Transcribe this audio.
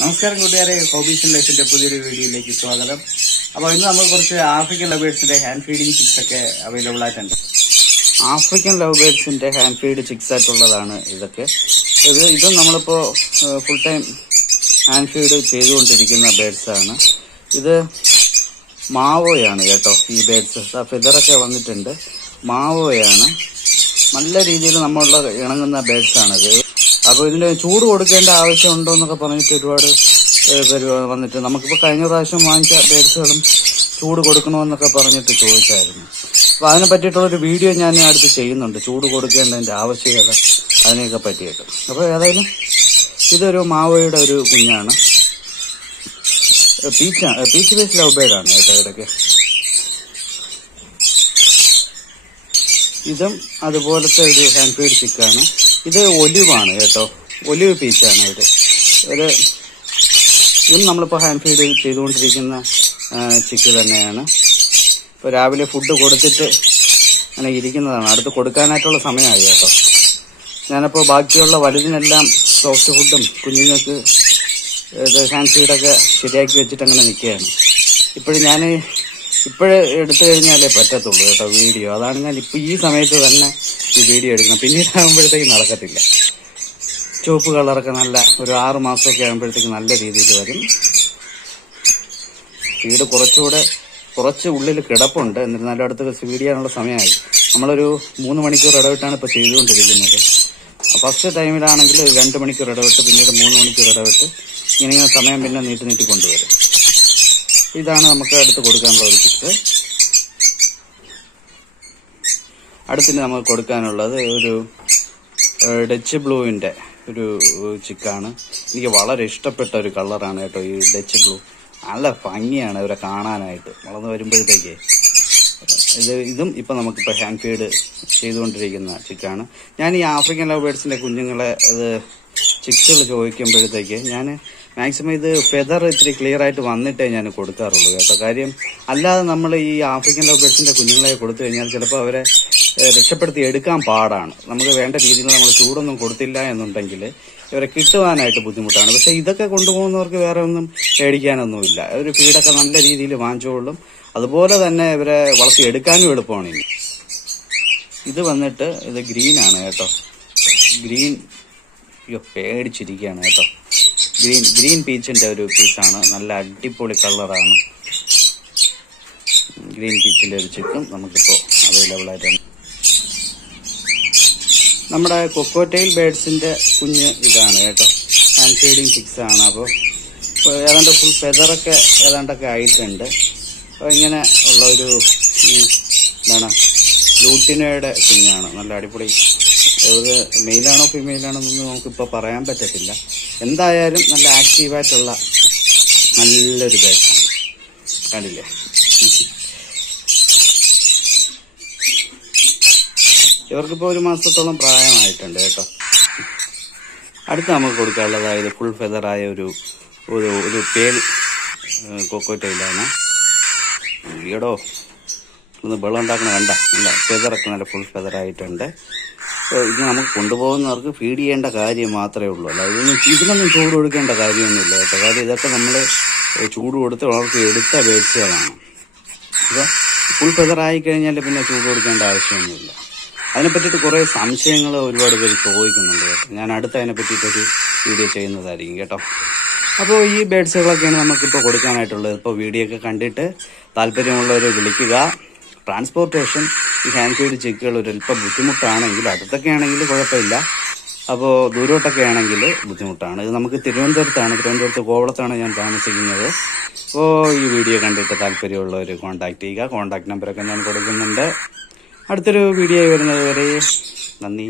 നമസ്കാരം കൂട്ടുകാരെ, hobbies and ലൈഫിന്റെ പുതിയൊരു വീഡിയോയിലേക്ക് സ്വാഗതം. അപ്പോൾ ഇന്ന് നമ്മൾ കുറച്ച് ആഫ്രിക്കൻ ലവ് ബേർഡ്സിന്റെ ഹാൻഡ് ഫീഡിംഗ് ചിക്സ് ഒക്കെ അവൈലബിൾ ആയിട്ടുണ്ട്. ആഫ്രിക്കൻ ലവ് ബേർഡ്സിന്റെ ഹാൻഡ് ഫീഡ് ചിക്സ് ആയിട്ടുള്ളതാണ് ഇതൊക്കെ. ഇതും നമ്മളിപ്പോ ഫുൾ ടൈം ഹാൻഡ് ഫീഡ് ചെയ്തുകൊണ്ടിരിക്കുന്ന ബേർഡ്സ് ആണ്. ഇത് മാവോയാണ് കേട്ടോ. ഈ ബേർഡ്സ് ഫെദറൊക്കെ വന്നിട്ടുണ്ട്. മാവോയാണ്. നല്ല രീതിയിൽ നമ്മളുള്ള ഇണങ്ങുന്ന ബേർഡ്സ് ആണിത്. അപ്പോൾ ഇതിന് ചൂട് കൊടുക്കേണ്ട ആവശ്യമുണ്ടോ എന്നൊക്കെ പറഞ്ഞിട്ട് ഒരുപാട് പേര് വന്നിട്ട് നമുക്കിപ്പോൾ കഴിഞ്ഞ പ്രാവശ്യം വാങ്ങിച്ച ബേർഡ്സുകളും ചൂട് കൊടുക്കണമെന്നൊക്കെ പറഞ്ഞിട്ട് ചോദിച്ചായിരുന്നു. അപ്പോൾ അതിനെ പറ്റിയിട്ടുള്ളൊരു വീഡിയോ ഞാൻ അടുത്ത് ചെയ്യുന്നുണ്ട്, ചൂട് കൊടുക്കേണ്ടതിന്റെ ആവശ്യകത അതിനെയൊക്കെ പറ്റിയിട്ട്. അപ്പോൾ ഏതായാലും ഇതൊരു മാവോയുടെ ഒരു കുഞ്ഞാണ്. പീച്ച് ബേസ് ലവ് ബേർഡാണ് കേട്ടോ. ഇതൊക്കെ ഇതും അതുപോലത്തെ ഒരു ഹാൻഡ് ഫീഡ് ചിക്കാണ്. ഇത് ഒലിവാണ് കേട്ടോ, ഒലിവ് പീച്ചാണ് ഇത്. ഇതും നമ്മളിപ്പോൾ ഹാൻഡ് ഫീഡ് ചെയ്തുകൊണ്ടിരിക്കുന്ന ചിക്ക് തന്നെയാണ്. ഇപ്പോൾ രാവിലെ ഫുഡ് കൊടുത്തിട്ട് അങ്ങനെ ഇരിക്കുന്നതാണ്. അടുത്ത് കൊടുക്കാനായിട്ടുള്ള സമയമായി കേട്ടോ. ഞാനപ്പോൾ ബാക്കിയുള്ള വലുതിനെല്ലാം സോഫ്റ്റ് ഫുഡും കുഞ്ഞുങ്ങൾക്ക് ഹാൻഡ് ഫീഡൊക്കെ ശരിയാക്കി വെച്ചിട്ട് അങ്ങനെ നിൽക്കുകയാണ്. ഇപ്പോഴേ എടുത്തു കഴിഞ്ഞാലേ പറ്റത്തുള്ളൂ കേട്ടോ വീഡിയോ. അതാണ് ഞാൻ ഇപ്പൊ ഈ സമയത്ത് തന്നെ ഈ വീഡിയോ എടുക്കണം. പിന്നീട് ആകുമ്പോഴത്തേക്ക് നടക്കത്തില്ല. ചുവപ്പ് കളറൊക്കെ നല്ല ഒരു 6 മാസമൊക്കെ ആകുമ്പോഴത്തേക്ക് നല്ല രീതിയിൽ വരും. ഫീഡ് കുറച്ച് ഉള്ളിൽ കിടപ്പുണ്ട്. എന്നിരുന്നാലും അടുത്ത് ഫീഡ് ചെയ്യാനുള്ള സമയമായി. നമ്മളൊരു 3 മണിക്കൂർ ഇടവിട്ടാണ് ഇപ്പൊ ചെയ്തുകൊണ്ടിരിക്കുന്നത്. ഫസ്റ്റ് ടൈമിലാണെങ്കിൽ 2 മണിക്കൂർ ഇടവിട്ട്, പിന്നീട് 3 മണിക്കൂർ ഇടവിട്ട് ഇങ്ങനെ സമയം പിന്നെ നീട്ടി കൊണ്ടുവരും. ഇതാണ് നമുക്ക് അടുത്ത് കൊടുക്കാനുള്ള ഒരു ചിക്ക്. അടുത്തിന് നമുക്ക് കൊടുക്കാനുള്ളത് ഒരു ഡച്ച് ബ്ലൂവിന്റെ ഒരു ചിക്കാണ്. എനിക്ക് വളരെ ഇഷ്ടപ്പെട്ട ഒരു കളറാണ് കേട്ടോ ഈ ഡച്ച് ബ്ലൂ. നല്ല ഭംഗിയാണ് ഇവരെ കാണാനായിട്ട് വളർന്നു വരുമ്പോഴത്തേക്ക്. ഇതും ഇപ്പൊ നമുക്കിപ്പോ ഹാൻഡ് ഫീഡ് ചെയ്തുകൊണ്ടിരിക്കുന്ന ചിക്കാണ്. ഞാൻ ഈ ആഫ്രിക്കൻ ലവ് ബേർഡ്സിന്റെ കുഞ്ഞുങ്ങളെ ചിക്സുകൾ ചോദിക്കുമ്പോഴത്തേക്ക് ഞാൻ മാക്സിമം ഇത് ഫെദർ ഇത്തിരി ക്ലിയർ ആയിട്ട് വന്നിട്ടേ ഞാൻ കൊടുക്കാറുള്ളൂ കേട്ടോ. കാര്യം അല്ലാതെ നമ്മൾ ഈ ആഫ്രിക്കൻ ലവ് ബേർഡ്സിന്റെ കുഞ്ഞുങ്ങളെ കൊടുത്തു കഴിഞ്ഞാൽ ചിലപ്പോൾ അവരെ രക്ഷപ്പെടുത്തി എടുക്കാൻ പാടാണ്. നമുക്ക് വേണ്ട രീതിയിൽ നമ്മൾ ചൂടൊന്നും കൊടുത്തില്ല എന്നുണ്ടെങ്കിൽ ഇവരെ കിട്ടുവാനായിട്ട് ബുദ്ധിമുട്ടാണ്. പക്ഷെ ഇതൊക്കെ കൊണ്ടുപോകുന്നവർക്ക് വേറെ ഒന്നും പേടിക്കാനൊന്നുമില്ല. ഒരു ഫീഡൊക്കെ നല്ല രീതിയിൽ വാങ്ങിച്ചോളും. അതുപോലെ തന്നെ ഇവരെ വളർത്തിയെടുക്കാനും എളുപ്പമാണ്. ഇനി ഇത് വന്നിട്ട് ഇത് ഗ്രീനാണ് കേട്ടോ. ഗ്രീൻ പേടിച്ചിരിക്കുകയാണ് കേട്ടോ. ഗ്രീൻ പീച്ചിന്റെ ഒരു പീസാണ്. നല്ല അടിപൊളി കളറാണ്. ഗ്രീൻ പീച്ചിന്റെ ഒരു ചിക്കും നമുക്കിപ്പോ അവൈലബിൾ ആയിട്ടുണ്ട്. നമ്മുടെ കോക്കോറ്റെയിൽ ബേർഡ്സിന്റെ കുഞ്ഞ് ഇതാണ് കേട്ടോ. ഹാൻഡ് ഫീഡിങ് ചിക്സ് ആണ്. അപ്പോൾ ഏതാണ്ട് ഫുൾ ഫെദറൊക്കെ ഏതാണ്ടൊക്കെ ആയിട്ടുണ്ട്. അപ്പോൾ ഇങ്ങനെ ഉള്ള ഒരു എന്താണ് ലൂട്ടിനയുടെ കുഞ്ഞാണ്. നല്ല അടിപൊളി. ഇത് മെയിലാണോ ഫീമെയിലാണോ എന്നൊന്നും നമുക്കിപ്പോൾ പറയാൻ പറ്റത്തില്ല. എന്തായാലും നല്ല ആക്റ്റീവായിട്ടുള്ള നല്ലൊരു ബേർഡാണ്. കണ്ടില്ലേ? ഇവർക്കിപ്പോൾ 1 മാസത്തോളം പ്രായമായിട്ടുണ്ട് കേട്ടോ. അടുത്ത് നമുക്ക് കൊടുക്കാനുള്ളതായത് ഫുൾ ഫെദറായ ഒരു പേൽ കോക്കോറ്റെയിലാണ്. ഈടോ ഒന്ന് വെള്ളം ഉണ്ടാക്കണ കണ്ട. നല്ല ഫെദറൊക്കെ നല്ല ഫുൾ ഫെദറായിട്ടുണ്ട്. ഇത് നമുക്ക് കൊണ്ടുപോകുന്നവർക്ക് ഫീഡ് ചെയ്യേണ്ട കാര്യം മാത്രമേ ഉള്ളൂ. അല്ല ഇതിനൊന്നും ചൂട് കൊടുക്കേണ്ട കാര്യമൊന്നുമില്ല കേട്ടോ. കാര്യം ഇതൊക്കെ നമ്മൾ ചൂട് കൊടുത്ത് വളർത്തി എടുത്ത ബേഡ്സുകളാണ്. അപ്പോൾ ഫുൾ ഫെദറായി കഴിഞ്ഞാൽ പിന്നെ ചൂട് കൊടുക്കേണ്ട ആവശ്യമൊന്നുമില്ല. അതിനെപ്പറ്റിയിട്ട് കുറേ സംശയങ്ങൾ ഒരുപാട് പേര് ചോദിക്കുന്നുണ്ട് കേട്ടോ. ഞാൻ അടുത്ത് അതിനെ പറ്റിയിട്ടൊരു വീഡിയോ ചെയ്യുന്നതായിരിക്കും കേട്ടോ. അപ്പോൾ ഈ ബേഡ്സുകളൊക്കെയാണ് നമുക്കിപ്പോൾ കൊടുക്കാനായിട്ടുള്ളത്. ഇപ്പോൾ വീഡിയോ ഒക്കെ കണ്ടിട്ട് താല്പര്യമുള്ളവർ വിളിക്കുക. ട്രാൻസ്പോർട്ടേഷൻ ഈ ഹാൻഡ് ഫീഡ് ചിക്കുകൾ ഒരല്പം ബുദ്ധിമുട്ടാണെങ്കിൽ, അടുത്തൊക്കെ ആണെങ്കിൽ കുഴപ്പമില്ല. അപ്പോൾ ദൂരോട്ടൊക്കെ ആണെങ്കിൽ ബുദ്ധിമുട്ടാണ്. ഇത് നമുക്ക് തിരുവനന്തപുരത്ത് കോവളത്താണ് ഞാൻ താമസിക്കുന്നത്. അപ്പോൾ ഈ വീഡിയോ കണ്ടിട്ട് താല്പര്യമുള്ളവർ കോൺടാക്ട് ചെയ്യുക. കോൺടാക്ട് നമ്പറൊക്കെ ഞാൻ കൊടുക്കുന്നുണ്ട്. അടുത്തൊരു വീഡിയോ വരുന്നത് വരെ നന്ദി.